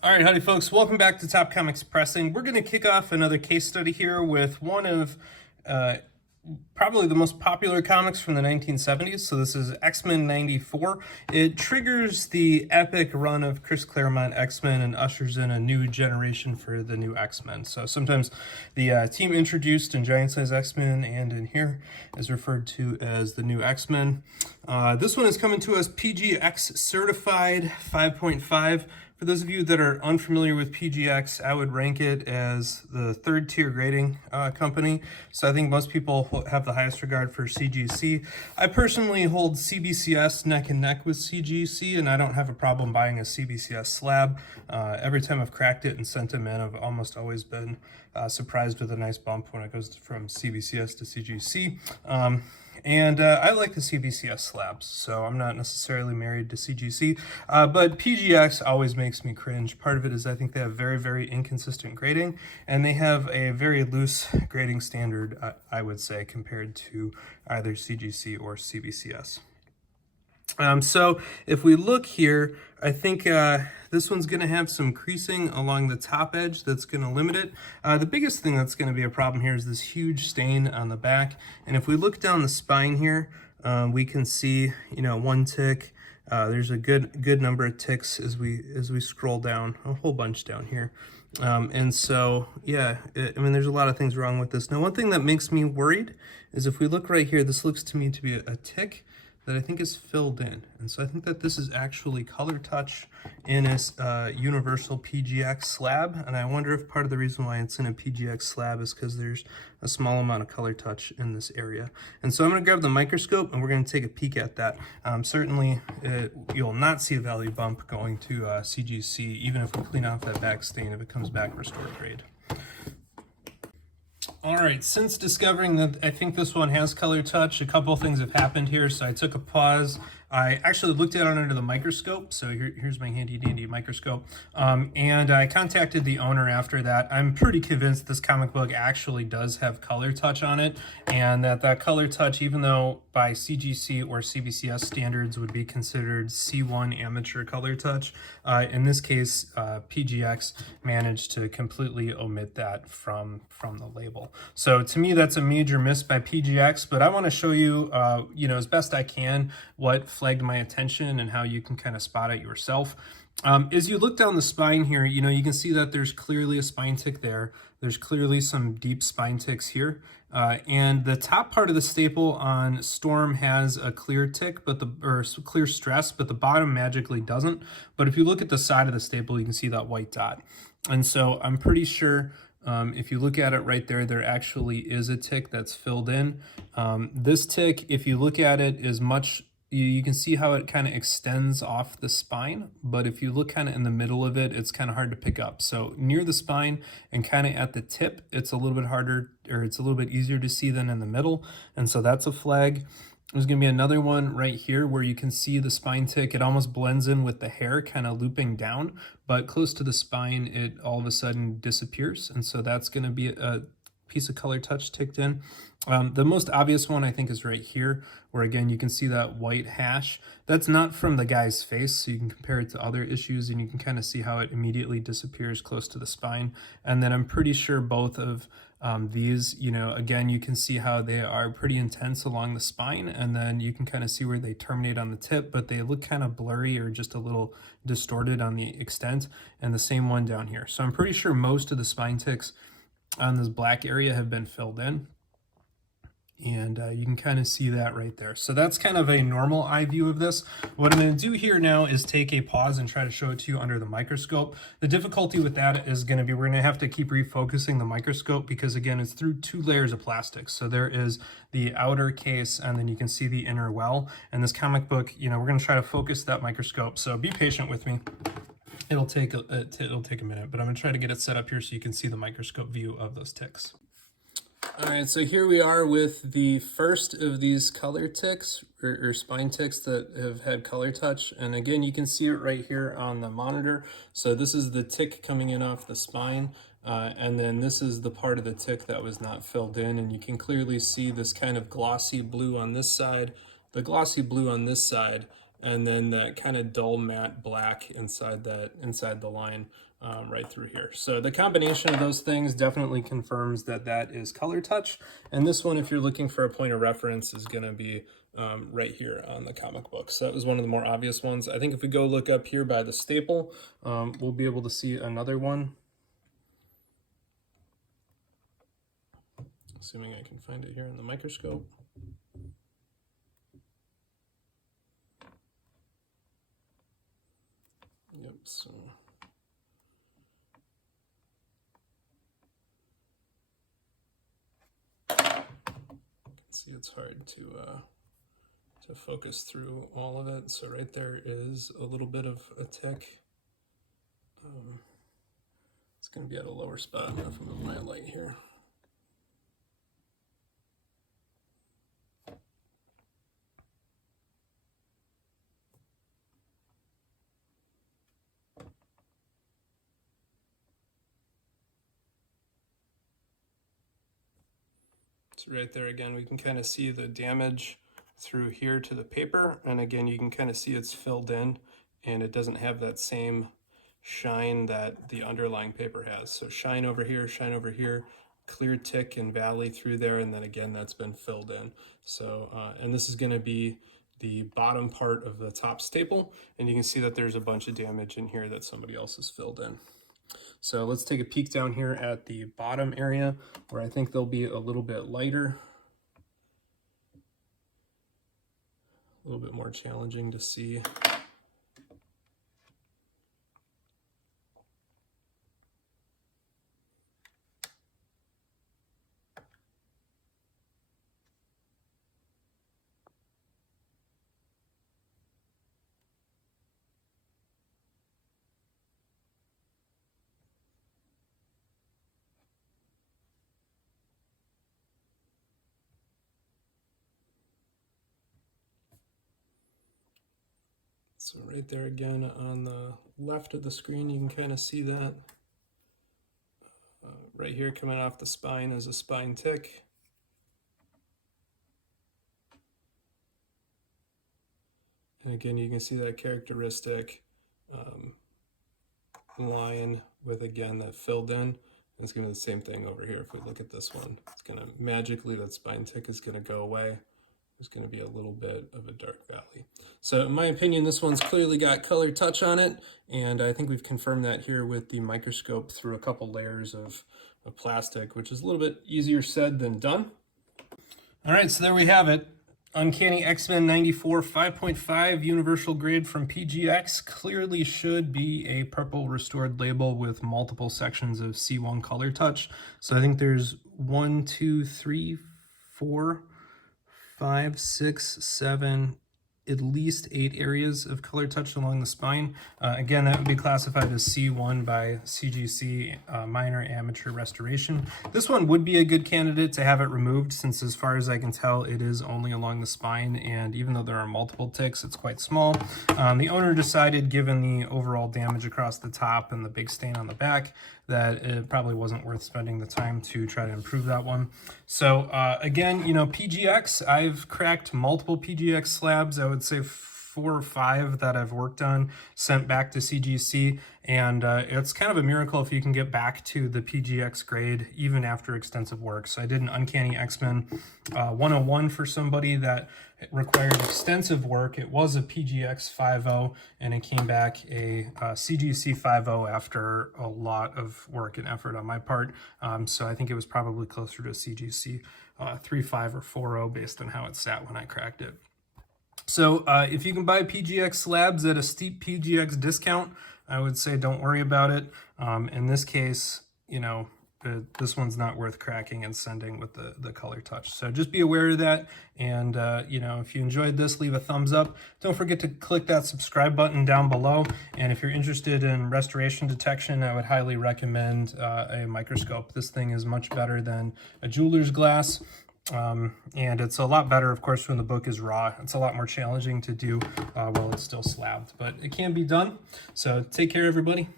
All right, howdy folks. Welcome back to Top Comics Pressing. We're going to kick off another case study here with one of probably the most popular comics from the 1970s. So this is X-Men 94. It triggers the epic run of Chris Claremont X-Men and ushers in a new generation for the new X-Men. So sometimes the team introduced in Giant Size X-Men and in here is referred to as the new X-Men. This one is coming to us PGX certified 5.5. For those of you that are unfamiliar with PGX, I would rank it as the third tier grading company. So I think most people have the highest regard for CGC. I personally hold CBCS neck and neck with CGC, and I don't have a problem buying a CBCS slab. Every time I've cracked it and sent them in, I've almost always been surprised with a nice bump when it goes from CBCS to CGC. I like the CBCS slabs, so I'm not necessarily married to CGC, but PGX always makes me cringe. Part of it is I think they have very, very inconsistent grading, and they have a very loose grading standard, I would say, compared to either CGC or CBCS. So if we look here, I think this one's going to have some creasing along the top edge that's going to limit it. The biggest thing that's going to be a problem here is this huge stain on the back. And if we look down the spine here, we can see, one tick. There's a good number of ticks as we scroll down, a whole bunch down here. And so, yeah, I mean, there's a lot of things wrong with this. Now, one thing that makes me worried is if we look right here, this looks to me to be a tick that I think is filled in. And so I think that this is actually color touch in a universal PGX slab. And I wonder if part of the reason why it's in a PGX slab is because there's a small amount of color touch in this area. And so I'm gonna grab the microscope and we're gonna take a peek at that. Certainly, you'll not see a value bump going to CGC, even if we clean off that back stain, if it comes back restored grade. All right, since discovering that I think this one has color touch, a couple of things have happened here. So I took a pause. I actually looked at it under the microscope. So here's my handy dandy microscope. And I contacted the owner after that. I'm pretty convinced this comic book actually does have color touch on it, and that color touch, even though by CGC or CBCS standards would be considered C1 amateur color touch, in this case, PGX managed to completely omit that from the label. So to me, that's a major miss by PGX, but I want to show you, as best I can, what flagged my attention and how you can kind of spot it yourself. As you look down the spine here, you can see that there's clearly a spine tick there. There's clearly some deep spine ticks here. And the top part of the staple on Storm has a clear tick, or clear stress, but the bottom magically doesn't. But if you look at the side of the staple, you can see that white dot. And so I'm pretty sure if you look at it right there, there actually is a tick that's filled in. This tick, if you look at it, is much, you can see how it kind of extends off the spine, but if you look kind of in the middle of it, it's kind of hard to pick up. So near the spine and kind of at the tip, it's a little bit harder, or it's a little bit easier to see than in the middle. And so that's a flag. There's going to be another one right here where you can see the spine tick. It almost blends in with the hair kind of looping down, but close to the spine, it all of a sudden disappears. And so that's going to be a piece of color touch ticked in. The most obvious one, I think, is right here, where again, you can see that white hash. That's not from the guy's face, so you can compare it to other issues and you can kind of see how it immediately disappears close to the spine. And then I'm pretty sure both of these, again, you can see how they are pretty intense along the spine, and then you can kind of see where they terminate on the tip, but they look kind of blurry or just a little distorted on the extent, and the same one down here. So I'm pretty sure most of the spine ticks on this black area have been filled in. And you can kind of see that right there. So that's kind of a normal eye view of this. What I'm going to do here now is take a pause and try to show it to you under the microscope. The difficulty with that is going to be, we're going to have to keep refocusing the microscope because, again, it's through 2 layers of plastic. So there is the outer case, and then you can see the inner well. And this comic book, we're going to try to focus that microscope. So be patient with me. It'll take a minute, but I'm going to try to get it set up here so you can see the microscope view of those ticks. All right, so here we are with the first of these color ticks or spine ticks that have had color touch. And again, you can see it right here on the monitor. So this is the tick coming in off the spine. And then this is the part of the tick that was not filled in. And you can clearly see this kind of glossy blue on this side. The glossy blue on this side and then that kind of dull matte black inside the line right through here. So the combination of those things definitely confirms that that is color touch. And this one, if you're looking for a point of reference, is going to be right here on the comic book. So that was one of the more obvious ones. I think if we go look up here by the staple, we'll be able to see another one. Assuming I can find it here in the microscope. Yep, so you can see it's hard to focus through all of it. So right there is a little bit of a tick. It's going to be at a lower spot. I'm going to move my light here. So right there again, we can kind of see the damage through here to the paper. And again, you can kind of see it's filled in and it doesn't have that same shine that the underlying paper has. So shine over here, clear tick and valley through there. And then again, that's been filled in. So, and this is going to be the bottom part of the top staple. And you can see that there's a bunch of damage in here that somebody else has filled in. So let's take a peek down here at the bottom area where I think they'll be a little bit lighter, a little bit more challenging to see. So right there again on the left of the screen, you can kind of see that. Right here coming off the spine is a spine tick. And again, you can see that characteristic line with, again, that filled in. It's going to be the same thing over here. If we look at this one, it's going to magically, that spine tick is going to go away. There's going to be a little bit of a dark valley. So in my opinion, this one's clearly got color touch on it. And I think we've confirmed that here with the microscope through a couple layers of plastic, which is a little bit easier said than done. All right, so there we have it. Uncanny X-Men 94 5.5 universal grade from PGX clearly should be a purple restored label with multiple sections of C1 color touch. So I think there's 1, 2, 3, 4, 5, 6, 7, at least 8 areas of color touch along the spine. Again, that would be classified as C1 by CGC, minor amateur restoration. This one would be a good candidate to have it removed, since as far as I can tell, it is only along the spine, and even though there are multiple ticks, it's quite small. The owner decided, given the overall damage across the top and the big stain on the back, that it probably wasn't worth spending the time to try to improve that one. So again, you know, PGX, I've cracked multiple PGX slabs. I would say 4 or 5 that I've worked on, sent back to CGC, and it's kind of a miracle if you can get back to the PGX grade even after extensive work. So I did an Uncanny X-Men 101 for somebody that required extensive work. It was a PGX 5.0, and it came back a CGC 5.0 after a lot of work and effort on my part. So I think it was probably closer to CGC 3.5 or 4.0 based on how it sat when I cracked it. So if you can buy PGX slabs at a steep PGX discount, I would say don't worry about it. In this case, you know, this one's not worth cracking and sending with the color touch. So just be aware of that. And, you know, if you enjoyed this, leave a thumbs up. Don't forget to click that subscribe button down below. And if you're interested in restoration detection, I would highly recommend a microscope. This thing is much better than a jeweler's glass. And it's a lot better, of course, when the book is raw. It's a lot more challenging to do while it's still slabbed, but it can be done. So take care, everybody.